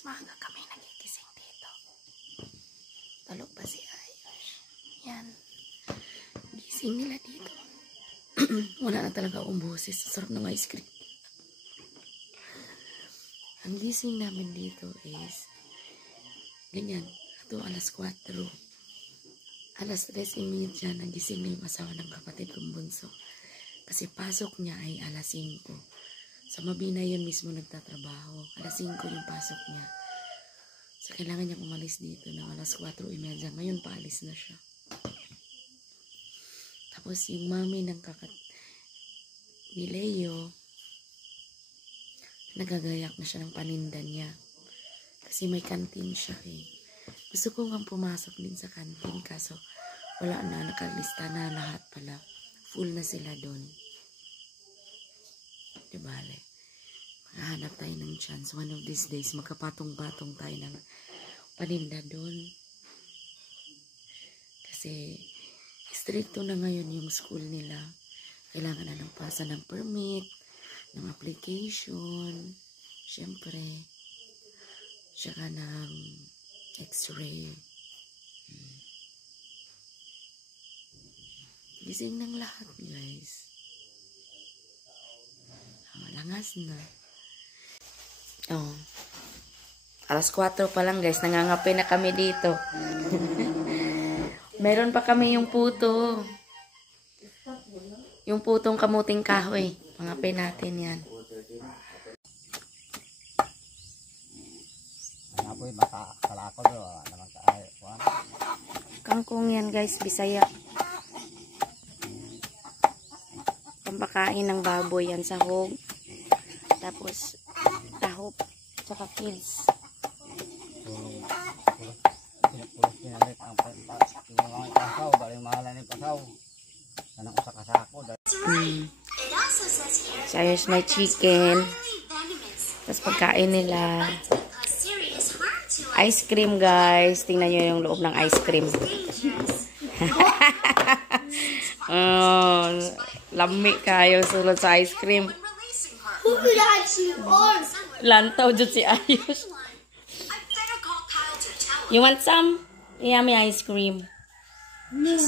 mas maaga kami nagigising dito. Tulog pa si Ayos. Yan. Gising nila dito. Wala na talaga akong boses. Sarap ng ice cream. Ang gising namin dito is ganyan. Ito alas 4. Alas 3:30 nagising na yung asawa ng kapatid kong bunso. Kasi pasok niya ay alas 5. Sa Mabini yun mismo nagtatrabaho. Alas 5 yung pasok niya. So, kailangan niya umalis dito ng alas 4:30. Ngayon, paalis na siya. Tapos, yung mami ng ni Leo, nagagayak na siya ng paninda niya. Kasi may kantin siya eh. Gusto ko nga pumasok din sa kantin. Kaso, wala na. Nakalista na lahat pala. Full na sila doon. Dibale. Maghahanap tayo ng chance. One of these days, magkapatong-patong tayo ng paninda doon. Kasi, stricto na ngayon yung school nila. Kailangan na ng pasa ng permit, ng application, syempre, tsaka ng x-ray. Gising ng lahat, guys. Langas na. Oh. Alas 4 pa lang, guys. Nangangape na kami dito. Meron pa kami yung puto. Yung putong kamuting kahoy. Mangape natin yan. Kangkong yan, guys. Bisaya. Pampakain ng baboy yan, sahog. Tapos, tahop. Tsaka kids. So, here's my chicken. Tapos pagkain nila. Ice cream, guys. Tingnan nyo yung loob ng ice cream. Oh, lami kayo sulod sa ice cream. Lantaw dyan si Ayos. You want some? Yummy ice cream. No.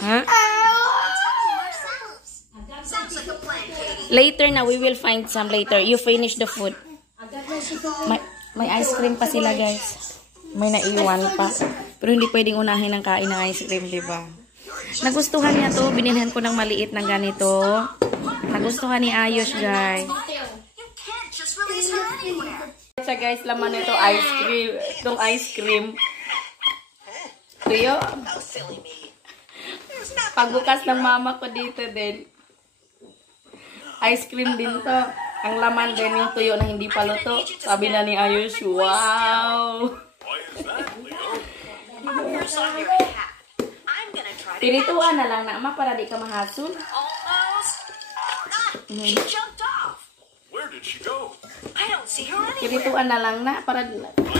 Huh? Later na, we will find some later. You finish the food. May ice cream pa sila, guys. May naiwan pa. Pero hindi pwedeng unahin ang kain ng ice cream, diba? Nagustuhan niya to. Binilhan ko ng maliit ng ganito. Nagustuhan ni Ayos, guys. So, guys, laman nito ice cream. Itong ice cream. Tuyo. Pagbukas ng mama ko dito din. Ice cream din to. Ang laman din yung tuyo na hindi pa luto. Sabi na ni Ayos, wow! Tirituan na lang na, ama, para di ka mahasun. Tirituan na lang na, para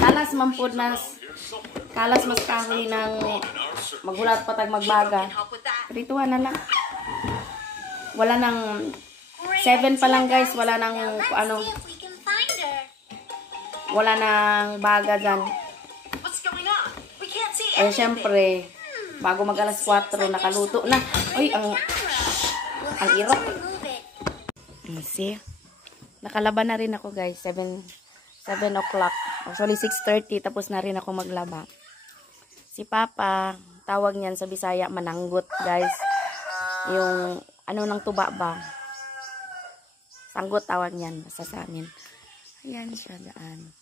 kalas mampod na, kalas mas kahoy ng magulat patag magbaga. Tirituan na lang. Wala nang 7 pa lang, guys. Wala nang ano. Wala nang baga dyan. Eh, syempre, bago mag alas 4, nakaluto na. Uy, ang irok. See? Nakalaban na rin ako, guys. 7 o'clock. Actually, 6:30. Tapos na rin ako maglaba. Si Papa, tawag niyan sa Bisaya, mananggot, guys. Yung, ano ng tuba ba? Sanggot tawag niyan. Basta sa amin. Ayan siya, daan.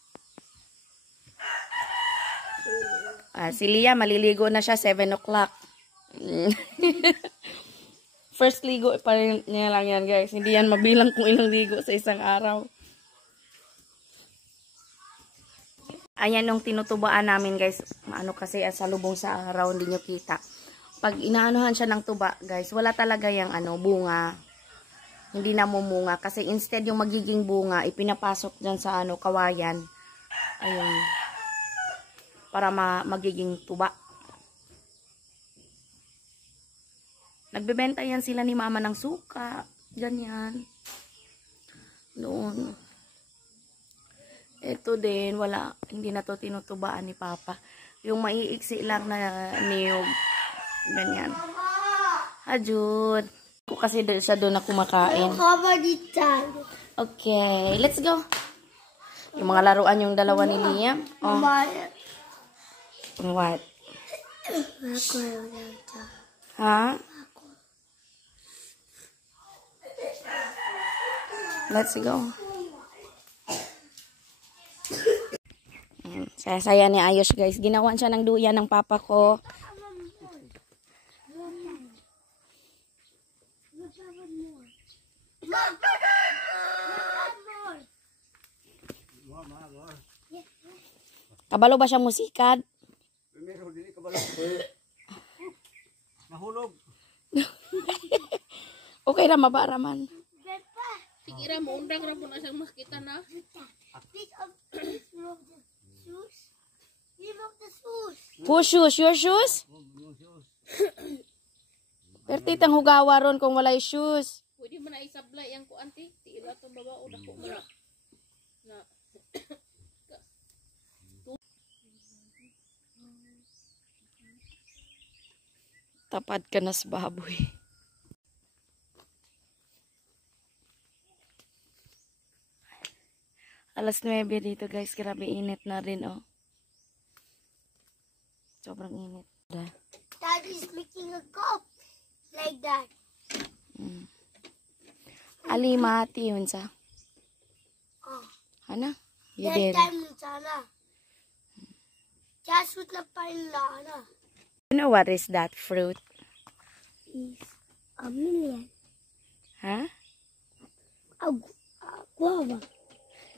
Si Lia, maliligo na siya, 7 o'clock. First ligo pa rin niya lang yan, guys. Hindi yan mabilang kung ilang ligo sa isang araw. Ayan yung tinutubaan namin, guys. Maano kasi sa lubong sa araw, hindi nyo kita. Pag inaanuhan siya ng tuba, guys, wala talaga yung bunga. Hindi na mumunga. Kasi instead yung magiging bunga, ipinapasok dyan sa kawayan. Ayun. Para magiging tuba. Nagbebenta yan sila ni mama ng suka. Ganyan. Doon. Ito din, wala, hindi na to tinutubaan ni Papa. Yung maiiksi lang na niyog. Ganyan. Ajud. Ko kasi siya doon na kumakain. Okay, let's go. Yung mga laruan yung dalawa ni Liam. Oh. What? Ha? Let's go. Saya-saya ni Ayos, guys. Ginawan siya ng duyan ng papa ko. Kabalo ba siya musikad? Nahulog. Okay ra mabara man. Sige ra mo undang ra po na siyang makita na. Whose shoes? Your shoes? Pertitang hugawa ron kung walay shoes. Pwede mo na isablay ang kuanti. Tiila tong babaw dako mo na. Tapad ka na sa baboy. Alas 9 dito, guys. Grabe init na rin, oh. Sobrang init. Dad is making a cup like that. Ali, mati yun sa. Oh. Ano? You That did. time sana. Just with the pine lana. You know what is that fruit? Is a million. Ha? A guava.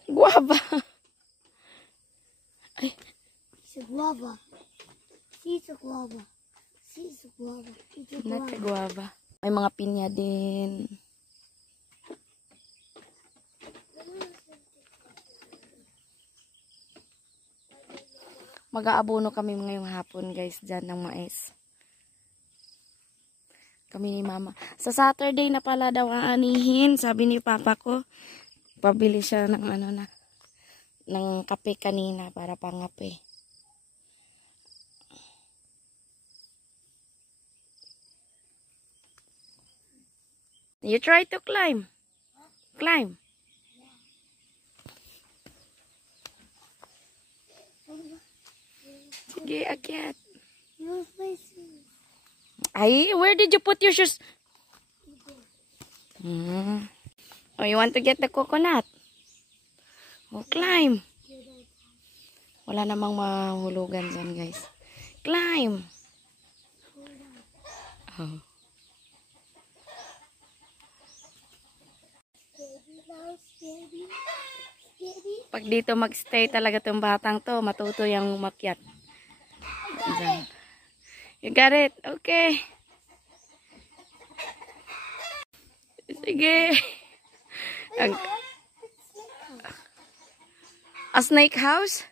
Guava. Ay, It's a guava. It's a guava. It's a guava. It's a not a guava. guava. May mga pinya din. Mag-aabono kami ngayong hapon, guys, dyan ng mais. Kami ni Mama. Sa Saturday na pala daw aanihin, sabi ni Papa ko. Pabili siya ng ano na, ng kape kanina para pangape. You try to climb. Climb. Sige, akyat. Your faces. Ay, where did you put your shoes? Oh, you want to get the coconut? Oh, climb. Wala namang mahulugan dyan, guys. Climb. Oh. Pag dito magstay talaga tong batang to, matuto yung umakyat. Diyan. You got it? Okay. Sige. A snake house?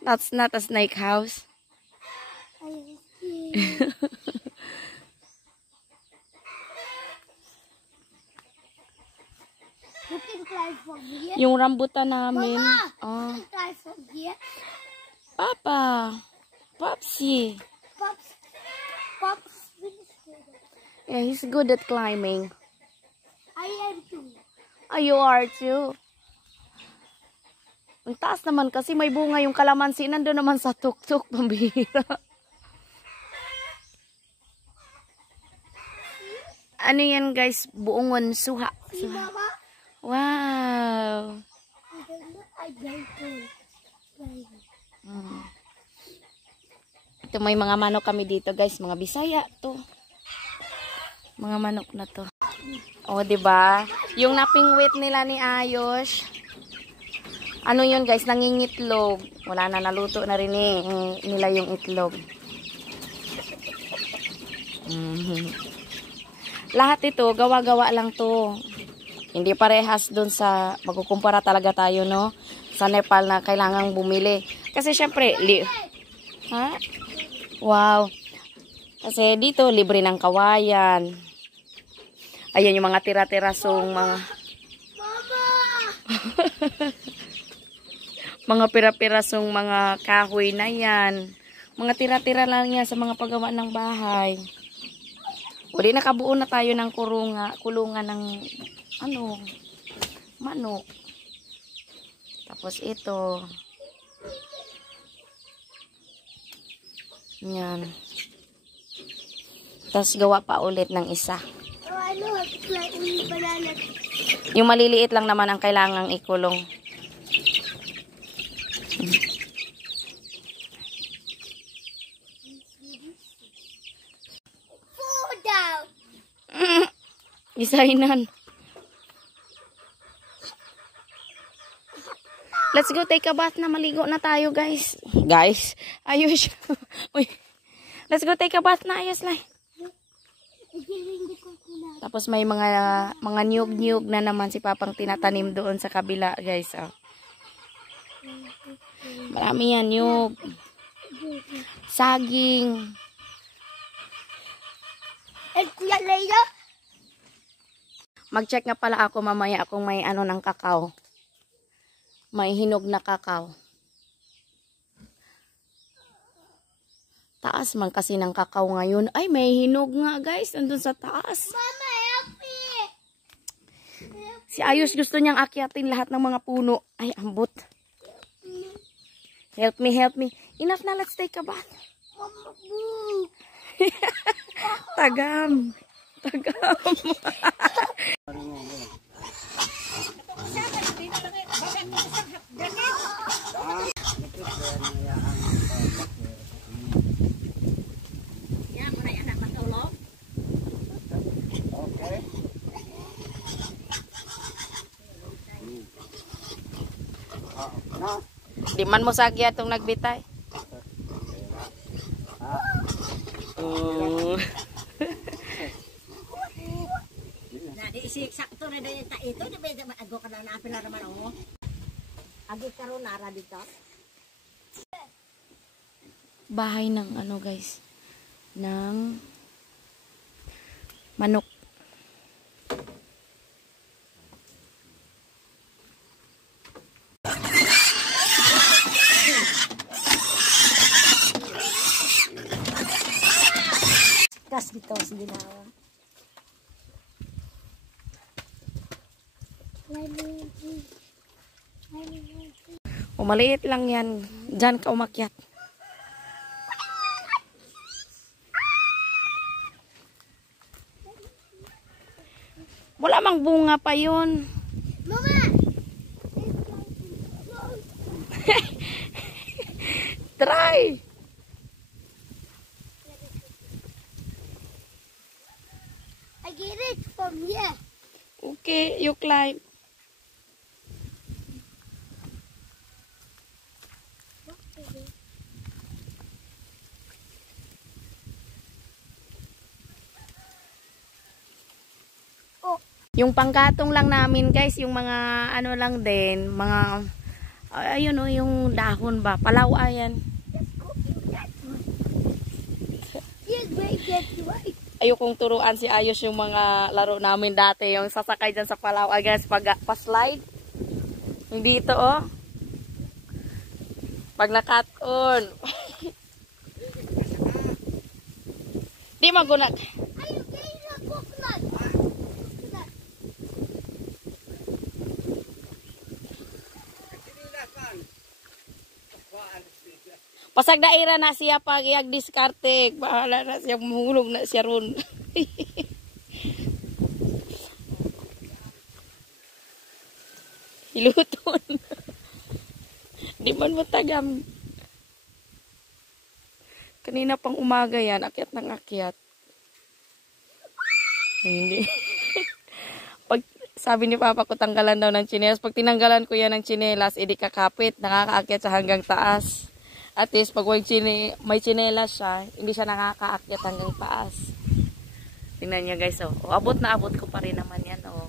That's not a snake house. You can climb from here. Yung rambutan namin. Mama, Oh. you can climb from here. Papa. Popsy. Pops. Pops. Yeah, he's good at climbing. I am too. Oh, you are too. Ang taas naman kasi may bunga yung kalamansi. Nandun naman sa tuktok. Pambihira. Ano yan, guys? Buongon suha. See, Mama? Wow. I don't Ito may mga manok kami dito, guys. Mga Bisaya to. Mga manok na to. Oh, 'di ba? Yung napingwit nila ni Ayos. Ano 'yun, guys? Nangingitlog. Wala na, naluto na rin nila yung itlog. Lahat ito gawa-gawa lang to. Hindi parehas dun sa magkukumpara talaga tayo, no? Sa Nepal na kailangang bumili. Kasi syempre, ha? Wow. Kasi dito, libre ng kawayan. Ayan yung mga tira-tirasong mga... Mama! Mga pira-pirasong mga kahoy na yan. Mga tira-tira lang yan sa mga paggawa ng bahay. O di nakabuo na tayo ng kulungan ng manok. Tapos ito. Yan. Tapos gawa pa ulit ng isa. Yung maliliit lang naman ang kailangang ikulong. Isainan. Let's go take a bath na, maligo na tayo, guys. Guys, ayos. Uy. Let's go take a bath na, ayos lang. Tapos may mga niyog-niyog na naman si Papang tinatanim doon sa kabila, guys. Oh. Marami yan, niyog. Saging. And Kuya Leia? Mag-check nga pala ako mamaya kung may ng kakao. May hinog na kakao. Taas man kasi ng kakao ngayon. Ay, may hinog nga, guys. Nandun sa taas. Mama, help me! Si Ayos gusto niyang akyatin lahat ng mga puno. Ay, ambot. Help me, help me. Enough na, let's take a bath. Mama, boo! Tagam. Tagam. Di man mo sagya itong nagbitay. Di isik sakto na dahil ito, di ba mag-ago ka na naapil na naman ako? Agit ka ron nara dito? Bahay ng guys, ng manok. Kas dito sa ginawa. O maliit lang yan. Diyan ka umakyat. Wala mang bunga pa yun. Mama! Try! I get it from here. Okay, you climb. Yung panggatong lang namin, guys, yung mga lang din, mga ayun yung dahon ba, palaw ayan. Ayokong turuan si Ayos yung mga laro namin dati, yung sasakay dyan sa palaw, guys, pa-slide. Yung dito, oh. Pag nakat-on. Di magunag. Pasag daira na siya pag diskarte, bahala na siya, mahulog na siya ron. Hiluton. Di man mo tagam. Kanina pang umaga yan, akyat ng akyat. Hindi. Pag sabi ni Papa ko tanggalan daw ng tsinelas, pag tinanggalan ko yan ng tsinelas, edi kakapit, nakakaakyat sa hanggang taas. At least, pag may tsinelas siya, hindi siya nakakaakyat hanggang taas. Tingnan niya, guys, oh. Oh, abot na abot ko pa rin naman yan, oh.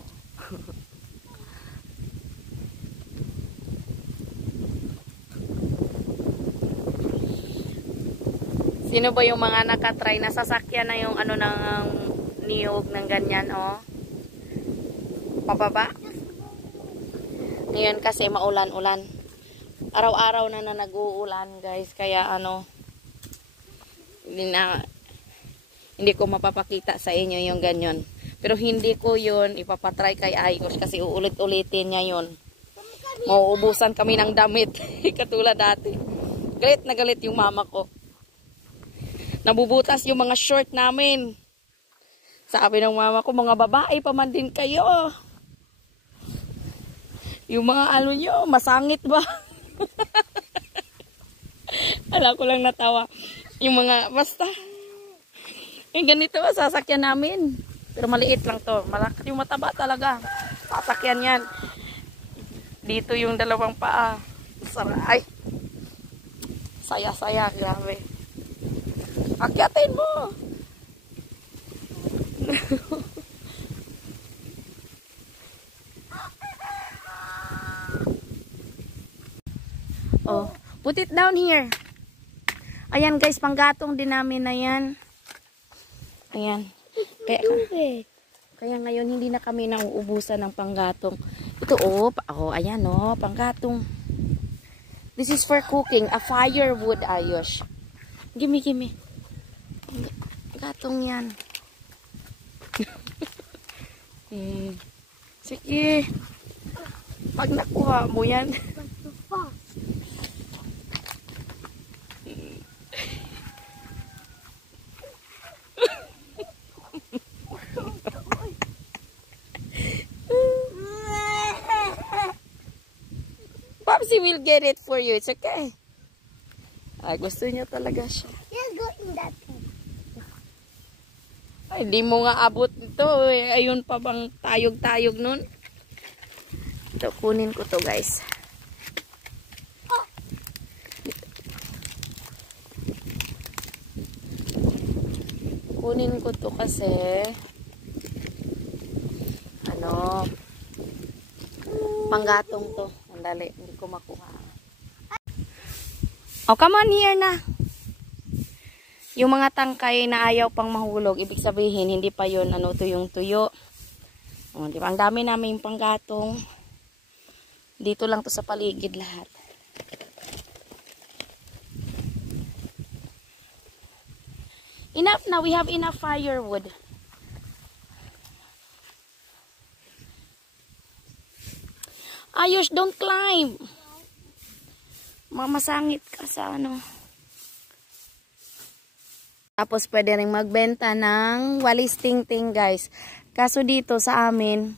Sino ba yung mga nakatry na sasakyan na yung ng niyog ng ganyan, oh? Pababa? Ngayon kasi maulan-ulan. araw-araw na nag-uulan guys. Kaya ano, hindi ko mapapakita sa inyo yung ganyan. Pero hindi ko yun ipapatry kay Ayos kasi uulit-ulitin niya yun. Mauubusan kami ng damit. Katulad dati. Galit na galit yung mama ko. Nabubutas yung mga short namin. Sabi ng mama ko, mga babae pa man din kayo. Yung mga ano nyo, masangit ba? Alam ko lang natawa. Yung mga, basta. Yung ganito, sasakyan namin. Pero maliit lang to. Yung mataba talaga. Sasakyan yan. Dito yung dalawang paa. Ay. Saya-saya, grabe. Akyatin mo. Oh, put it down here. Ayan guys, panggatong din namin na yan. Ayan. Kaya ngayon hindi na kami nauubusan ng panggatong. Ito ayan panggatong. This is for cooking, a firewood, Ayos. Gimme. Gatong yan. Sige. Pag nakuha mo yan. Popsy will get it for you. It's okay. Ay, gusto niya talaga siya. Let's go in that thing. Ay, di mo nga abot ito. Ayun pa bang tayog-tayog nun? Ito, kunin ko to guys. Kunin ko to kasi panggatong to. Andali, hindi ko makuha. Oh, come on here na. Yung mga tangkay na ayaw pang mahulog, ibig sabihin, hindi pa yun, tuyong-tuyo. Oh, diba? Ang dami namin yung panggatong. Dito lang to sa paligid lahat. Enough na, we have enough firewood. Ayos, don't climb. Mamasangit ka sa Tapos pwede rin magbenta ng walis ting-ting guys. Kaso dito sa amin,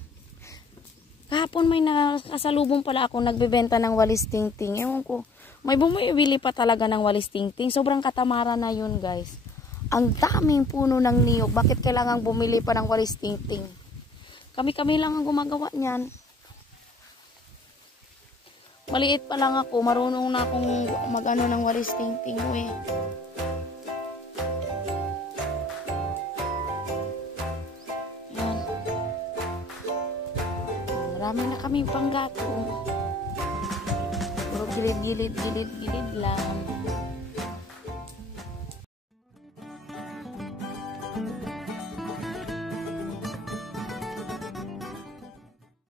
kahapon may nakasalubong pala ako nagbebenta ng walis ting-ting. Ewan ko, may bumibili pa talaga ng walis ting-ting. Sobrang katamaran na yun guys. Ang daming puno ng niyog. Bakit kailangan bumili pa ng walis ting-ting? Kami-kami lang ang gumagawa niyan. Maliit pa lang ako. Marunong na akong mag-ano ng walis ting-ting. Yan. Marami na kaming panggatong. Puro gilid-gilid lang.